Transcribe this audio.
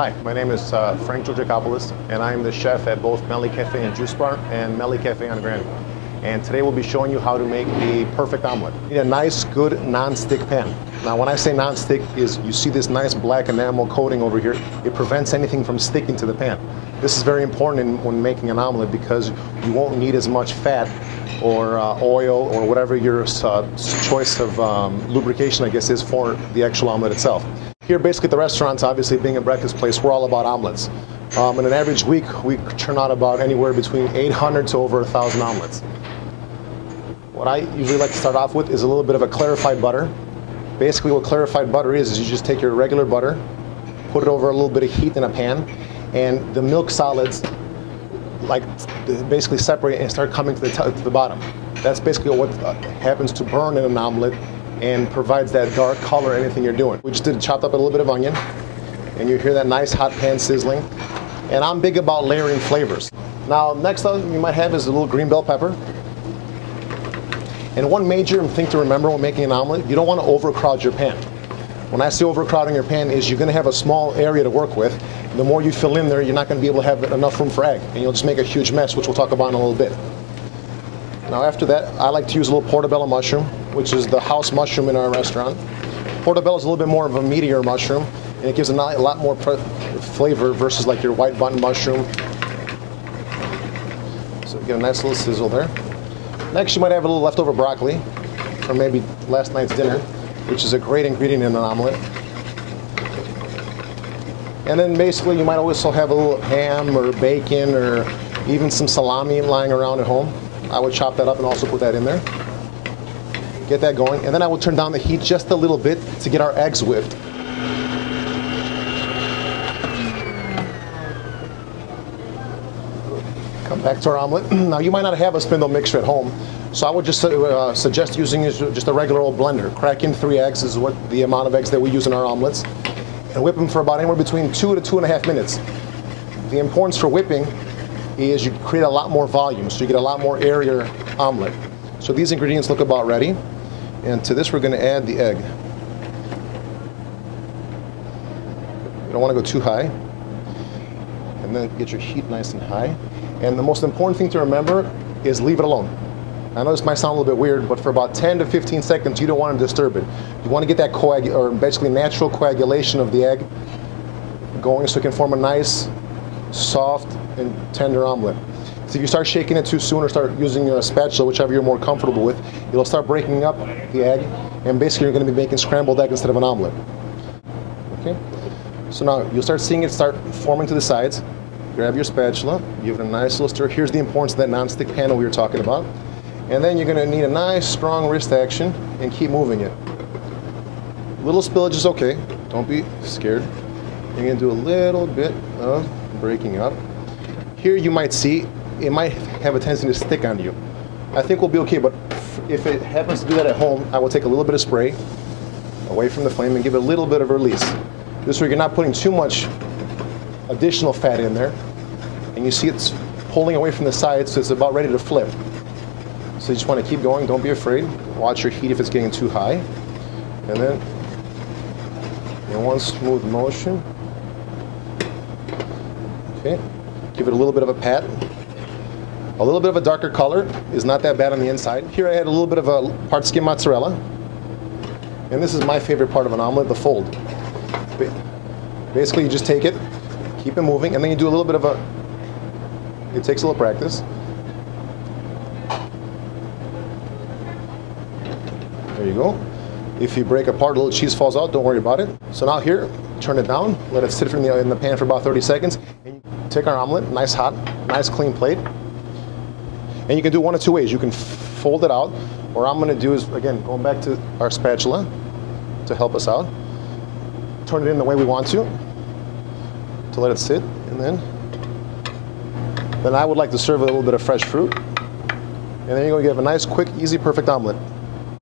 Hi, my name is Frank Georgacopoulos, and I'm the chef at both Meli Cafe and Juice Bar and Meli Cafe on Grand. And today we'll be showing you how to make a perfect omelet. You need a nice, good non-stick pan. Now, when I say non-stick, is you see this nice black enamel coating over here. It prevents anything from sticking to the pan. This is very important when making an omelet because you won't need as much fat or oil or whatever your choice of lubrication, I guess, is for the actual omelet itself. Here, basically, at the restaurants, obviously being a breakfast place, we're all about omelets. In an average week, we churn out about anywhere between 800 to over 1,000 omelets. What I usually like to start off with is a little bit of a clarified butter. Basically, what clarified butter is you just take your regular butter, put it over a little bit of heat in a pan, and the milk solids basically separate and start coming to the bottom. That's basically what happens to burn in an omelet and provides that dark color in anything you're doing. We just chopped up a little bit of onion, and you hear that nice hot pan sizzling. And I'm big about layering flavors. Now, next up you might have is a little green bell pepper. And one major thing to remember when making an omelet, you don't want to overcrowd your pan. When I say overcrowding your pan is you're going to have a small area to work with. The more you fill in there, you're not going to be able to have enough room for egg, and you'll just make a huge mess, which we'll talk about in a little bit. Now after that, I like to use a little portobello mushroom, which is the house mushroom in our restaurant. Portobello is a little bit more of a meatier mushroom, and it gives a lot more flavor versus like your white button mushroom. So get a nice little sizzle there. Next, you might have a little leftover broccoli from maybe last night's dinner, which is a great ingredient in an omelet. And then basically you might also have a little ham or bacon or even some salami lying around at home. I would chop that up and also put that in there. Get that going, and then I would turn down the heat just a little bit to get our eggs whipped. Come back to our omelet. Now, you might not have a spindle mixer at home, so I would just suggest using just a regular old blender. Crack in 3 eggs is what the amount of eggs that we use in our omelets, and whip them for about anywhere between 2 to 2.5 minutes. The importance for whipping is you create a lot more volume, so you get a lot more airier omelet. So these ingredients look about ready, and to this we're going to add the egg. You don't want to go too high, and then get your heat nice and high. And the most important thing to remember is leave it alone. I know this might sound a little bit weird, but for about 10 to 15 seconds, you don't want to disturb it. You want to get that basically natural coagulation of the egg going so it can form a nice, soft, and tender omelet. So if you start shaking it too soon or start using a spatula, whichever you're more comfortable with, it'll start breaking up the egg, and basically you're going to be making scrambled egg instead of an omelet. Okay? So now you'll start seeing it start forming to the sides. Grab your spatula, give it a nice little stir. Here's the importance of that non-stick pan we were talking about. And then you're going to need a nice strong wrist action and keep moving it. Little spillage is okay, don't be scared. You're going to do a little bit of breaking up. Here you might see it might have a tendency to stick on you. I think we'll be okay, but if it happens to do that at home, I will take a little bit of spray away from the flame and give it a little bit of release. This way you're not putting too much additional fat in there, and you see it's pulling away from the sides, so it's about ready to flip. So you just want to keep going, don't be afraid. Watch your heat if it's getting too high. And then in one smooth motion. Okay, give it a little bit of a pat. A little bit of a darker color is not that bad on the inside. Here I had a little bit of a part skim mozzarella. And this is my favorite part of an omelet, the fold. Basically you just take it, keep it moving, and then you do a little bit of it takes a little practice. There you go. If you break apart, a little cheese falls out, don't worry about it. So now here, turn it down, let it sit in the pan for about 30 seconds. And you take our omelet, nice hot, nice clean plate. And you can do one of 2 ways. You can fold it out, or I'm going to do is, again, going back to our spatula to help us out. Turn it in the way we want to let it sit, and then I would like to serve a little bit of fresh fruit. And then you're going to get a nice, quick, easy, perfect omelet.